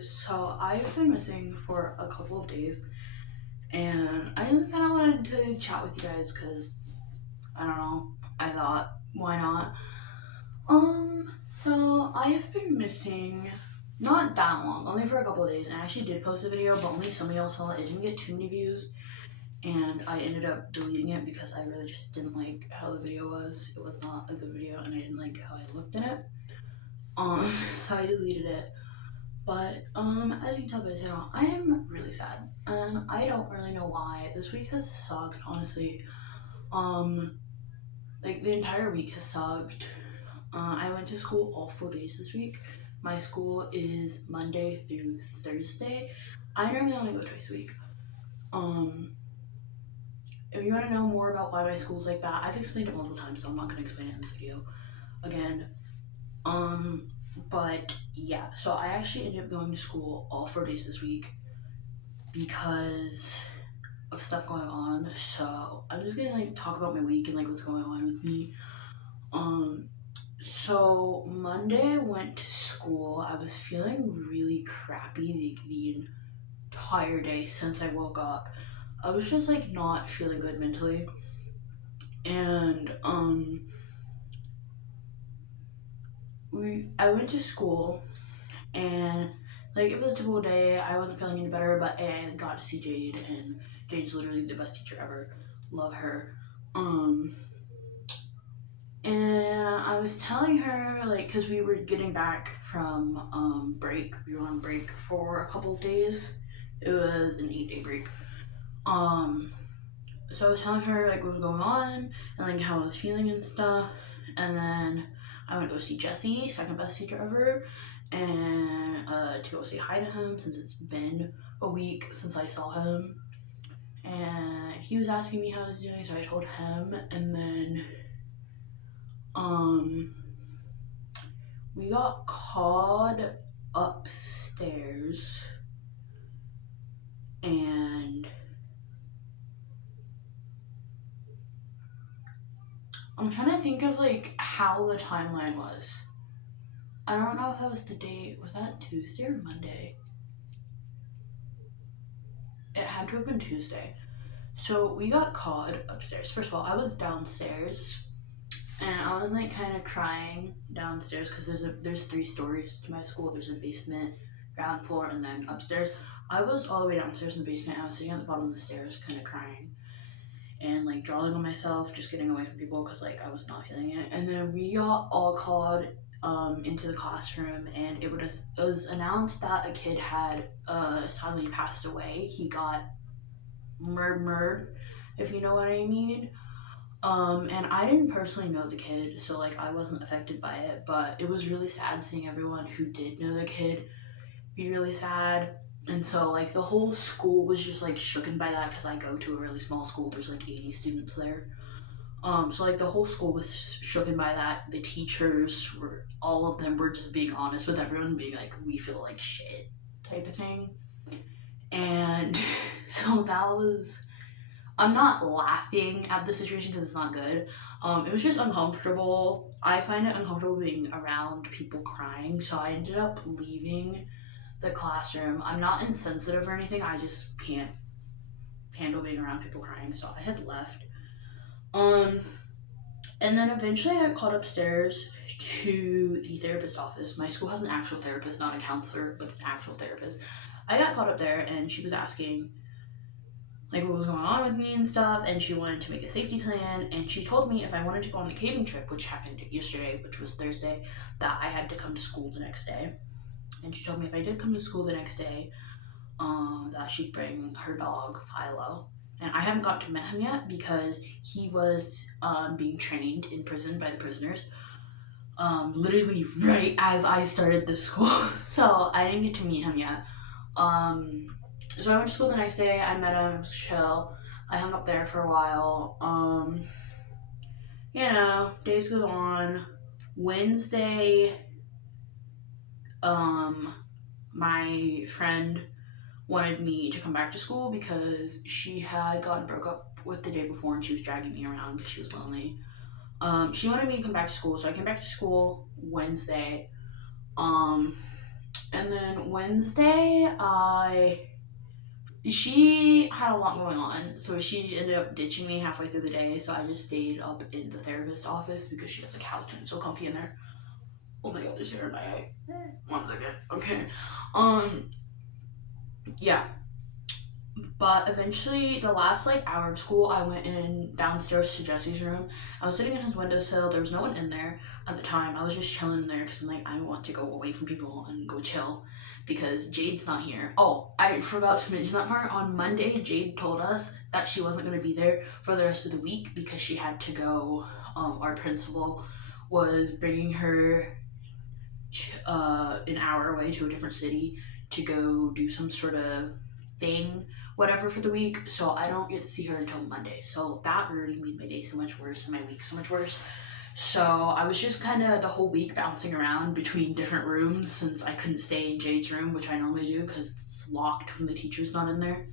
guys. So I've been missing for a couple of days, and I just kind of wanted to chat with you guys because I don't know. I thought, why not? So I have been missing not that long, only for a couple of days, and I actually did post a video, but only somebody else saw it. It didn't get too many views, and I ended up deleting it because I really just didn't like how the video was. It was not a good video, and I didn't like how I looked in it. So I deleted it. But as you can tell by the channel, I am really sad, and I don't really know why. This week has sucked, honestly. Um, like the entire week has sucked. I went to school all 4 days this week. My school is Monday through Thursday. I normally only go twice a week. Um, if you want to know more about why my school's like that, I've explained it multiple times, so I'm not gonna explain it in this video again. Um, but yeah, so I actually ended up going to school all 4 days this week because of stuff going on. So I'm just gonna like talk about my week and like what's going on with me. Um, so Monday I went to school. I was feeling really crappy the entire day since I woke up. I was just like not feeling good mentally. And I went to school and like it was a typical day. I wasn't feeling any better, but I got to see Jade, and Jade's literally the best teacher ever. Love her. Um, and I was telling her like because we were getting back from break. We were on break for a couple of days. It was an 8-day break. Um, so I was telling her like what was going on and like how I was feeling and stuff, and then I went to go see Jesse, second best teacher ever, and to go say hi to him since it's been a week since I saw him. And he was asking me how I was doing, so I told him, and then um we got called upstairs, and I'm trying to think of like how the timeline was. I don't know if that was the day. Was that Tuesday or Monday? It had to have been Tuesday. So we got called upstairs. First of all, I was downstairs, and I was like kind of crying downstairs because there's 3 stories to my school. There's a basement, ground floor, and then upstairs. I was all the way downstairs in the basement. I was sitting at the bottom of the stairs, kind of crying and like drawing on myself, just getting away from people because like I was not feeling it. And then we got all called into the classroom, and it was announced that a kid had sadly passed away. He got murdered, if you know what I mean. And I didn't personally know the kid, so like I wasn't affected by it, but it was really sad seeing everyone who did know the kid be really sad. And so like the whole school was just like shooken by that because I go to a really small school. There's like 80 students there. So like the whole school was shooken by that. The teachers were, all of them were just being honest with everyone, being like, we feel like shit type of thing. And so that was, I'm not laughing at the situation because it's not good. It was just uncomfortable. I find it uncomfortable being around people crying, so I ended up leaving the classroom. I'm not insensitive or anything. I just can't handle being around people crying, so I had left. Um, and then eventually I got called upstairs to the therapist office. My school has an actual therapist, not a counselor, but an actual therapist. I got called up there, and she was asking like what was going on with me and stuff, and she wanted to make a safety plan, and she told me if I wanted to go on the caving trip, which happened yesterday, which was Thursday, that I had to come to school the next day. And she told me if I did come to school the next day, that she'd bring her dog Philo. And I haven't got to meet him yet because he was being trained in prison by the prisoners. Literally right as I started the school, so I didn't get to meet him yet. So I went to school the next day. I met him. It was chill. I hung up there for a while. Days go on. Wednesday, my friend wanted me to come back to school because she had gotten broke up with the day before, and she was dragging me around because she was lonely. She wanted me to come back to school, so I came back to school Wednesday. Um, And then Wednesday, she had a lot going on, so she ended up ditching me halfway through the day. So I just stayed up in the therapist office because she has a couch and it's so comfy in there. Oh my god, there's hair in my eye. 1 second. Okay. Um. Yeah. But eventually, the last like hour of school, I went in downstairs to Jesse's room. I was sitting in his windowsill. There was no one in there at the time. I was just chilling in there because I'm like, I want to go away from people and go chill because Jade's not here. Oh, I forgot to mention that part. On Monday, Jade told us that she wasn't going to be there for the rest of the week because she had to go. Our principal was bringing her an hour away to a different city to go do some sort of thing, whatever, for the week. So I don't get to see her until Monday. So that already made my day so much worse and my week so much worse. So I was just kind of the whole week bouncing around between different rooms since I couldn't stay in Jade's room, which I normally do because it's locked when the teacher's not in there.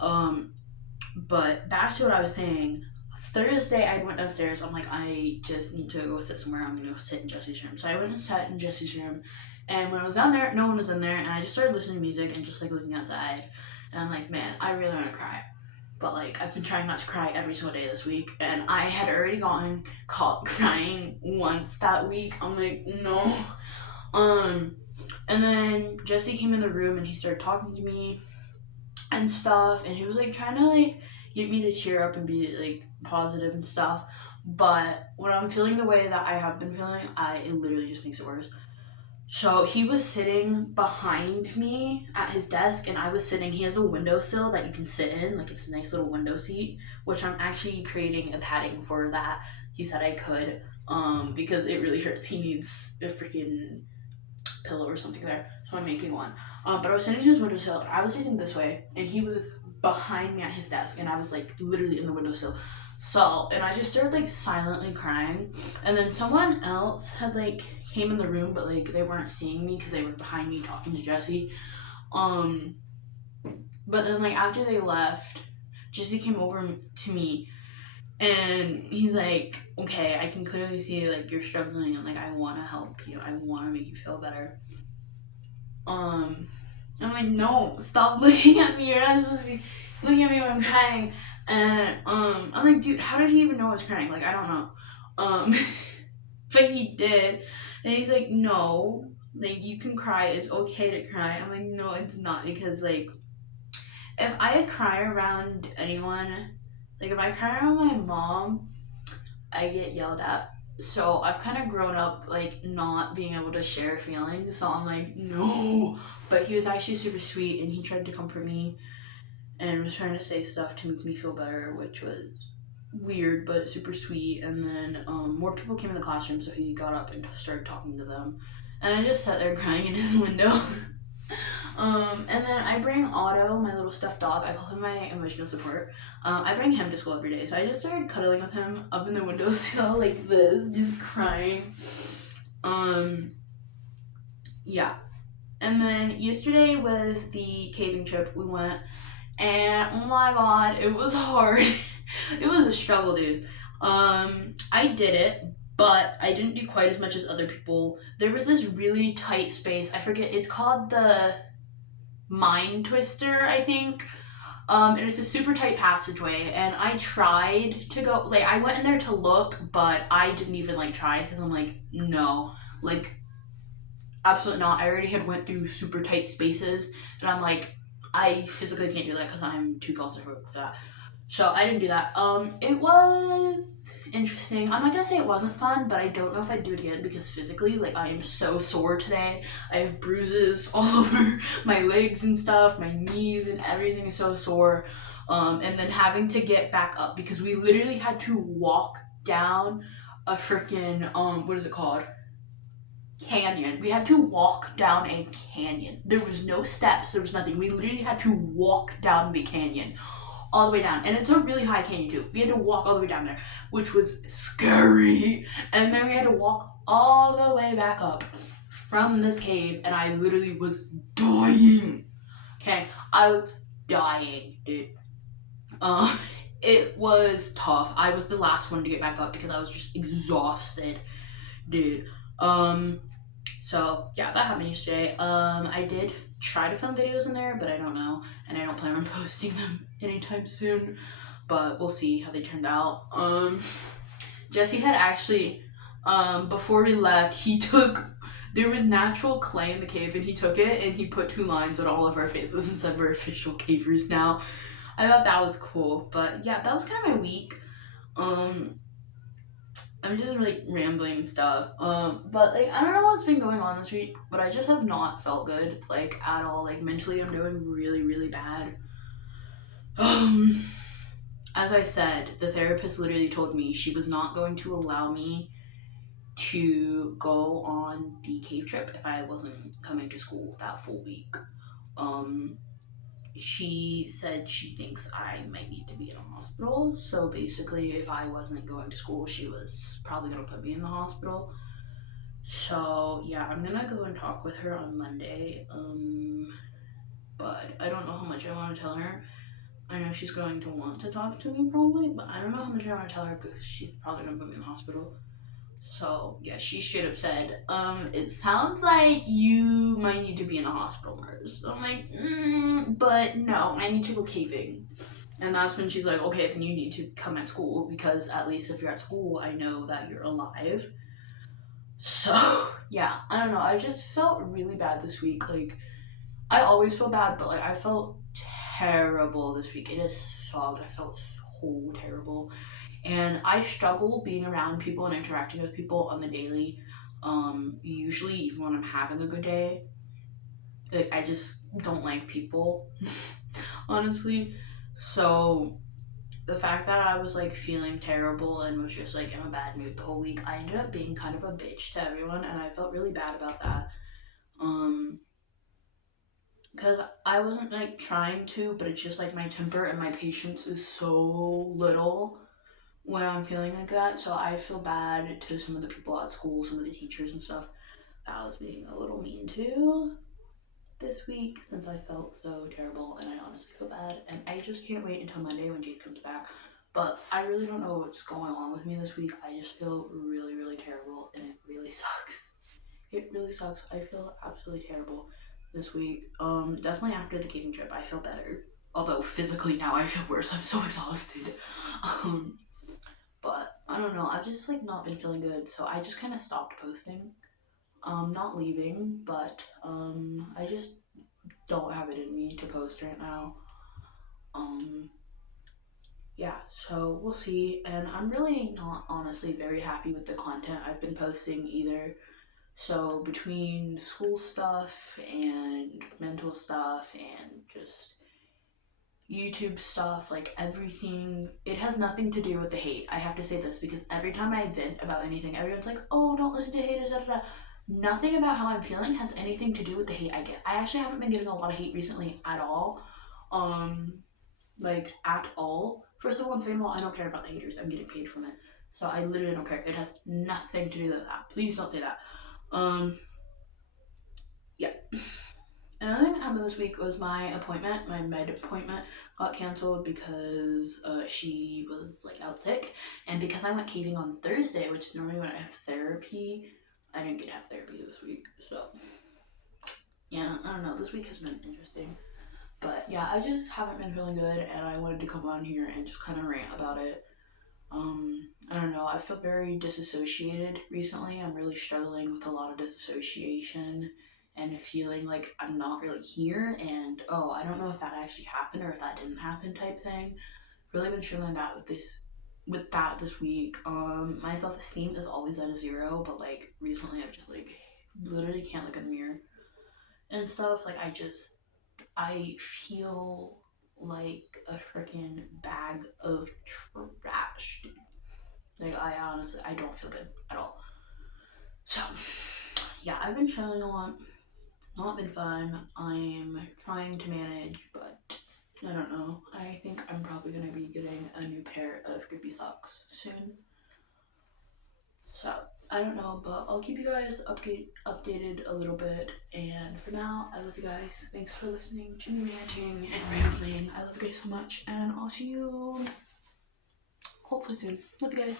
But back to what I was saying. Thursday, I went downstairs. I'm like, I just need to go sit somewhere. I'm gonna go sit in Jesse's room. So I went and sat in Jesse's room. And when I was down there, no one was in there. And I just started listening to music and just like looking outside. And I'm like, man, I really want to cry. But like, I've been trying not to cry every single day this week. And I had already gotten caught crying once that week. I'm like, no. And then Jesse came in the room and he started talking to me and stuff, and he was like trying to like get me to cheer up and be like positive and stuff. But when I'm feeling the way that I have been feeling, it literally just makes it worse. So he was sitting behind me at his desk, and I was sitting. He has a windowsill that you can sit in, like it's a nice little window seat, which I'm actually creating a padding for that. He said I could, because it really hurts. He needs a freaking pillow or something there, so I'm making one. But I was sitting in his windowsill, and I was facing this way, and he was behind me at his desk, and I was like literally in the windowsill. So, and I just started like silently crying, and then someone else had like came in the room, but like they weren't seeing me because they were behind me talking to Jesse. Um, but then like after they left, Jesse came over to me, and he's like, okay, I can clearly see like you're struggling, and like I want to help you. I want to make you feel better. I'm like, no, stop looking at me. You're not supposed to be looking at me when I'm crying. And I'm like, dude, how did he even know I was crying? Like, I don't know. But he did. And he's like, no, like you can cry. It's okay to cry. I'm like, no, it's not, because like if I cry around anyone, like if I cry around my mom, I get yelled at. So I've kind of grown up like not being able to share feelings. So I'm like, no. But he was actually super sweet, and he tried to comfort me and was trying to say stuff to make me feel better, which was weird but super sweet. And then more people came in the classroom, so he got up and started talking to them. And I just sat there crying in his window. And then I bring Otto, my little stuffed dog. I call him my emotional support. I bring him to school every day, so I just started cuddling with him up in the windowsill like this, just crying. Yeah. And then yesterday was the caving trip. We went, and oh my god, it was hard. It was a struggle, dude. I did it, but I didn't do quite as much as other people. There was this really tight space. I forget. It's called the Mind Twister, I think. And it's a super tight passageway, and I tried to go, like, I went in there to look, but I didn't even, like, try, because I'm like, no, like, absolutely not. I already had went through super tight spaces, and I'm like, I physically can't do that, because I'm too claustrophobic for that. So I didn't do that. It was interesting. I'm not gonna say it wasn't fun, but I don't know if I'd do it again, because physically, like, I am so sore today. I have bruises all over my legs and stuff, my knees and everything is so sore. And then having to get back up, because we literally had to walk down a freaking what is it called? Canyon. We had to walk down a canyon. There was no steps, there was nothing. We literally had to walk down the canyon all the way down, and it's a really high canyon too. We had to walk all the way down there, which was scary. And then we had to walk all the way back up from this cave, and I literally was dying. Okay, I was dying, dude. It was tough. I was the last one to get back up because I was just exhausted, dude. So yeah, that happened yesterday. I did try to film videos in there, but I don't know, and I don't plan on posting them anytime soon. But we'll see how they turned out. Jesse had actually, before we left, he took. There was natural clay in the cave, and he took it and he put 2 lines on all of our faces and said we're official cavers now. I thought that was cool, but yeah, that was kind of my week. Um, I'm just like rambling and stuff. But like I don't know what's been going on this week, but I just have not felt good like at all. Like mentally, I'm doing really really bad. Um, as I said, the therapist literally told me she was not going to allow me to go on the cave trip if I wasn't coming to school that full week. Um, she said she thinks I might need to be in a hospital. So basically, if I wasn't going to school, she was probably going to put me in the hospital. So yeah, I'm gonna go and talk with her on Monday. But I don't know how much I want to tell her. I know she's going to want to talk to me probably, but I don't know how much I want to tell her because she's probably gonna put me in the hospital. So yeah, she straight up said, it sounds like you might need to be in the hospital, nurse. I'm like, but no, I need to go caving. And that's when she's like, okay, then you need to come at school because at least if you're at school, I know that you're alive. So yeah, I don't know. I just felt really bad this week. Like I always feel bad, but like I felt terrible this week. It is so good. I felt so terrible. And I struggle being around people and interacting with people on the daily. Usually even when I'm having a good day. Like I just don't like people. Honestly. So the fact that I was like feeling terrible and was just like in a bad mood the whole week, I ended up being kind of a bitch to everyone and I felt really bad about that. Um because I wasn't like trying to, but it's just like my temper and my patience is so little when I'm feeling like that. So I feel bad to some of the people at school, some of the teachers and stuff that I was being a little mean to this week since I felt so terrible and I honestly feel bad. And I just can't wait until Monday when Jade comes back. But I really don't know what's going on with me this week. I just feel really, really terrible and it really sucks. It really sucks. I feel absolutely terrible this week. Definitely after the caving trip, I feel better. Although physically now I feel worse. I'm so exhausted. Um, but I don't know. I've just like not been feeling good, so I just kind of stopped posting. Not leaving, but I just don't have it in me to post right now. Um, yeah, so we'll see. And I'm really not honestly very happy with the content I've been posting either. So between school stuff and mental stuff and just YouTube stuff, like everything, it has nothing to do with the hate. I have to say this because every time I vent about anything, everyone's like, oh, don't listen to haters, da da da. Nothing about how I'm feeling has anything to do with the hate I get. I actually haven't been getting a lot of hate recently at all. Um, like at all. First of all, and second of all, I don't care about the haters. I'm getting paid from it. So I literally don't care. It has nothing to do with that. Please don't say that. Um, yeah. Another thing that happened this week was my appointment, my med appointment, got canceled because she was like out sick, and because I went caving on Thursday, which is normally when I have therapy, I didn't get to have therapy this week. So yeah, I don't know. This week has been interesting, but yeah, I just haven't been feeling good, and I wanted to come on here and just kind of rant about it. I don't know. I feel very disassociated recently. I'm really struggling with a lot of disassociation and feeling like I'm not really here. And oh, I don't know if that actually happened or if that didn't happen type thing. Really been struggling that with that this week. My self esteem is always at a 0, but like recently I've just like literally can't look in the mirror and stuff. Like I feel like a freaking bag of trash. Like I honestly, I don't feel good at all. So yeah, I've been struggling a lot. It's not been fun. I'm trying to manage, but I don't know. I think I'm probably gonna be getting a new pair of grippy socks soon. So I don't know, but I'll keep you guys updated a little bit. And for now, I love you guys. Thanks for listening to me ranting and rambling. I love you guys so much, and I'll see you hopefully soon. Love you guys.